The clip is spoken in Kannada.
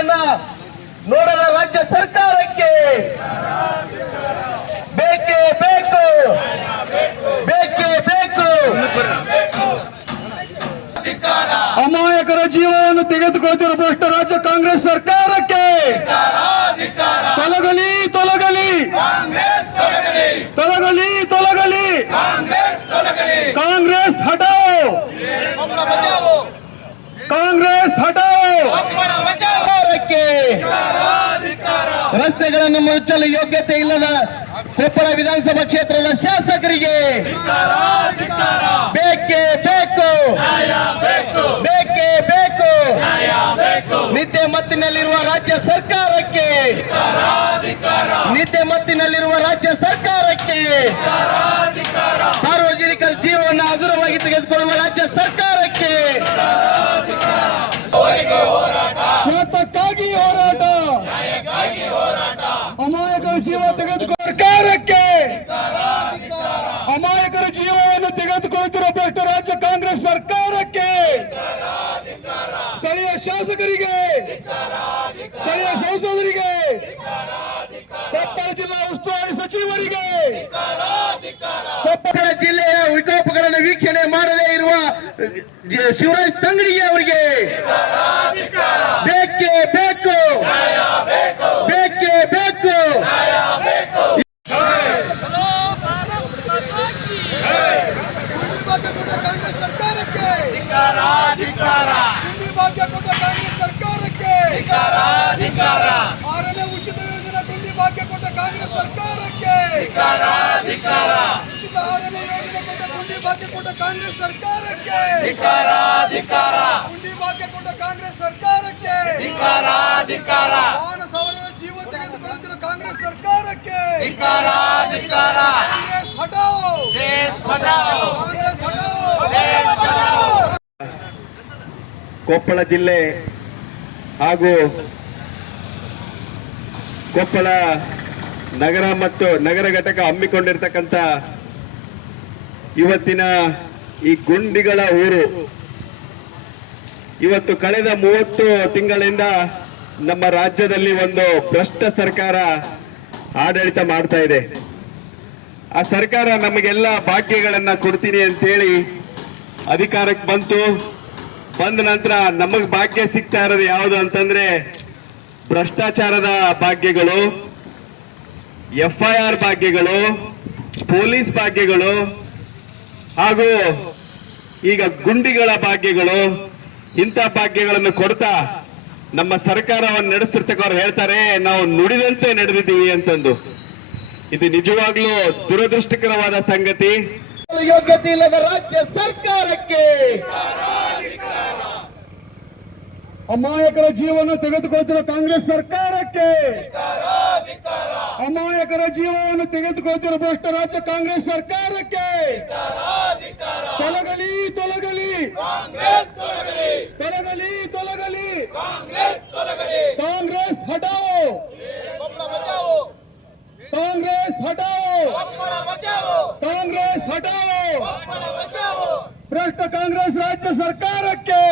ಸಮಸ್ಯೆಗಳನ್ನ ನೋಡದ ರಾಜ್ಯ ಸರ್ಕಾರಕ್ಕೆ ಬೇಕೇ ಬೇಕು. ಬೇಕೇ ಬೇಕು. ಅಮಾಯಕರ ಜೀವವನ್ನು ತೆಗೆದುಕೊಳ್ತಿರುವ ಭ್ರಷ್ಟ ರಾಜ್ಯ ಕಾಂಗ್ರೆಸ್ ಸರ್ಕಾರಕ್ಕೆ ತೊಲಗಲಿ ತೊಲಗಲಿ. ತೊಲಗಲಿ ತೊಲಗಲಿ. ಕಾಂಗ್ರೆಸ್ ಹಟಾವ್ ಕಾಂಗ್ರೆಸ್ ಹಟಾओ ರಸ್ತೆಗಳನ್ನು ಮುಚ್ಚಲು ಯೋಗ್ಯತೆ ಇಲ್ಲದ ಕೊಪ್ಪಳ ವಿಧಾನಸಭಾ ಕ್ಷೇತ್ರದ ಶಾಸಕರಿಗೆ ಬೇಕೇ ಬೇಕು. ಬೇಕೇ ಬೇಕು. ನಿದ್ದೆ ಮತ್ತಿನಲ್ಲಿರುವ ರಾಜ್ಯ ಸರ್ಕಾರಕ್ಕೆ. ನಿದ್ದೆ ಮತ್ತಿನಲ್ಲಿರುವ ರಾಜ್ಯ ಸರ್ಕಾರಕ್ಕೆ. ಸಾರ್ವಜನಿಕರ ಜೀವವನ್ನು ಹಗುರವಾಗಿ ತೆಗೆದುಕೊಳ್ಳುವ ರಾಜ್ಯ ಸರ್ಕಾರಕ್ಕೆ ಜೀವ ತೆಗೆದುಕೊ ಸರ್ಕಾರಕ್ಕೆ ಅಮಾಯಕರ ಜೀವವನ್ನು ತೆಗೆದುಕೊಳ್ಳುತ್ತಿರುವ ಭ್ರಷ್ಟ ರಾಜ್ಯ ಕಾಂಗ್ರೆಸ್ ಸರ್ಕಾರಕ್ಕೆ ಸ್ಥಳೀಯ ಶಾಸಕರಿಗೆ, ಸ್ಥಳೀಯ ಸಂಸದರಿಗೆ, ಕೊಪ್ಪಳ ಜಿಲ್ಲಾ ಉಸ್ತುವಾರಿ ಸಚಿವರಿಗೆ, ಕೊಪ್ಪಳ ಜಿಲ್ಲೆಯ ವಿಕೋಪಗಳನ್ನು ವೀಕ್ಷಣೆ ಮಾಡದೇ ಇರುವ ಶಿವರಾಜ್ ತಂಗಡಿಗೆ ಅವರಿಗೆ ಬೇಕೇ ಬೇಕು ಬೇಕೇ ಬೇಕು ಕಾಂಗ್ರೆಸ್ ಸರ್ಕಾರಕ್ಕೆ ಹಿಂದಿ ಭಾಗ್ಯ ಕೊಟ್ಟ ಕಾಂಗ್ರೆಸ್ ಸರ್ಕಾರಕ್ಕೆ ಆರನೇ ಉಚಿತ ಯೋಜನೆ ತಿಂಡಿ ಭಾಗ್ಯ ಕೊಟ್ಟ ಕಾಂಗ್ರೆಸ್ ಯೋಜನೆ ಕೊಟ್ಟ ಗುಂಡಿ ಭಾಗ್ಯ ಕೊಟ್ಟ ಕಾಂಗ್ರೆಸ್ ಸರ್ಕಾರಕ್ಕೆ. ಗುಂಡಿ ಭಾಗ್ಯ ಕೊಟ್ಟ ಕಾಂಗ್ರೆಸ್ ಸರ್ಕಾರಕ್ಕೆ. ವಾಹನ ಸವಾರರ ಜೀವ ತೆಗೆದುಕೊಳ್ಳುತ್ತಿರುವ ಕಾಂಗ್ರೆಸ್ ಸರ್ಕಾರಕ್ಕೆ. ಕಾಂಗ್ರೆಸ್ ಹಟಾವೋ ಕಾಂಗ್ರೆಸ್ ಹಟಾವೋ ಕೊಪ್ಪಳ ಜಿಲ್ಲೆ ಹಾಗೂ ಕೊಪ್ಪಳ ನಗರ ಮತ್ತು ನಗರ ಘಟಕ ಹಮ್ಮಿಕೊಂಡಿರ್ತಕ್ಕಂಥ ಇವತ್ತಿನ ಈ ಗುಂಡಿಗಳ ಊರು. ಇವತ್ತು ಕಳೆದ ಮೂವತ್ತು ತಿಂಗಳಿಂದ ನಮ್ಮ ರಾಜ್ಯದಲ್ಲಿ ಒಂದು ಭ್ರಷ್ಟ ಸರ್ಕಾರ ಆಡಳಿತ ಮಾಡ್ತಾ ಇದೆ. ಆ ಸರ್ಕಾರ ನಮಗೆಲ್ಲ ಭಾಗ್ಯಗಳನ್ನ ಕೊಡ್ತೀನಿ ಅಂತೇಳಿ ಅಧಿಕಾರಕ್ಕೆ ಬಂತು. ಬಂದ ನಂತರ ನಮಗ್ ಭಾಗ್ಯ ಸಿಗ್ತಾ ಇರೋದು ಯಾವುದು ಅಂತಂದ್ರೆ ಭ್ರಷ್ಟಾಚಾರದ ಭಾಗ್ಯಗಳು. ಎಫ್ ಐ ಆರ್ ಭಾಗ್ಯಗಳು, ಪೊಲೀಸ್ ಭಾಗ್ಯಗಳು, ಹಾಗೂ ಈಗ ಗುಂಡಿಗಳ ಭಾಗ್ಯಗಳು, ಇಂಥ ಭಾಗ್ಯಗಳನ್ನು ಕೊಡ್ತಾ ನಮ್ಮ ಸರ್ಕಾರವನ್ನು ನಡೆಸ್ತಿರ್ತಕ್ಕವ್ರು ಹೇಳ್ತಾರೆ, ನಾವು ನುಡಿದಂತೆ ನಡೆದಿದ್ದೀವಿ ಅಂತಂದು. ಇದು ನಿಜವಾಗ್ಲೂ ದುರದೃಷ್ಟಕರವಾದ ಸಂಗತಿ. ಯೋಗ್ಯತೆ ಇಲ್ಲದ ರಾಜ್ಯ ಸರ್ಕಾರಕ್ಕೆ ಅಮಾಯಕರ ಜೀವನ ತೆಗೆದುಕೊಳ್ತಿರುವ ಕಾಂಗ್ರೆಸ್ ಸರ್ಕಾರಕ್ಕೆ ಅಮಾಯಕರ ಜೀವವನ್ನು ತೆಗೆದುಕೊಳ್ತಿರೋ ಭ್ರಷ್ಟ ರಾಜ್ಯ ಕಾಂಗ್ರೆಸ್ ಸರ್ಕಾರಕ್ಕೆ. ತೊಲಗಲಿ ತೊಲಗಲಿ. ತೊಲಗಲಿ ತೊಲಗಲಿ. ಕಾಂಗ್ರೆಸ್ ಹಟಾವೋ ಕಾಂಗ್ರೆಸ್ ಹಟಾವೋ ಕಾಂಗ್ರೆಸ್ ಹಟಾವೋ ಭ್ರಷ್ಟ ಕಾಂಗ್ರೆಸ್ ರಾಜ್ಯ ಸರ್ಕಾರಕ್ಕೆ.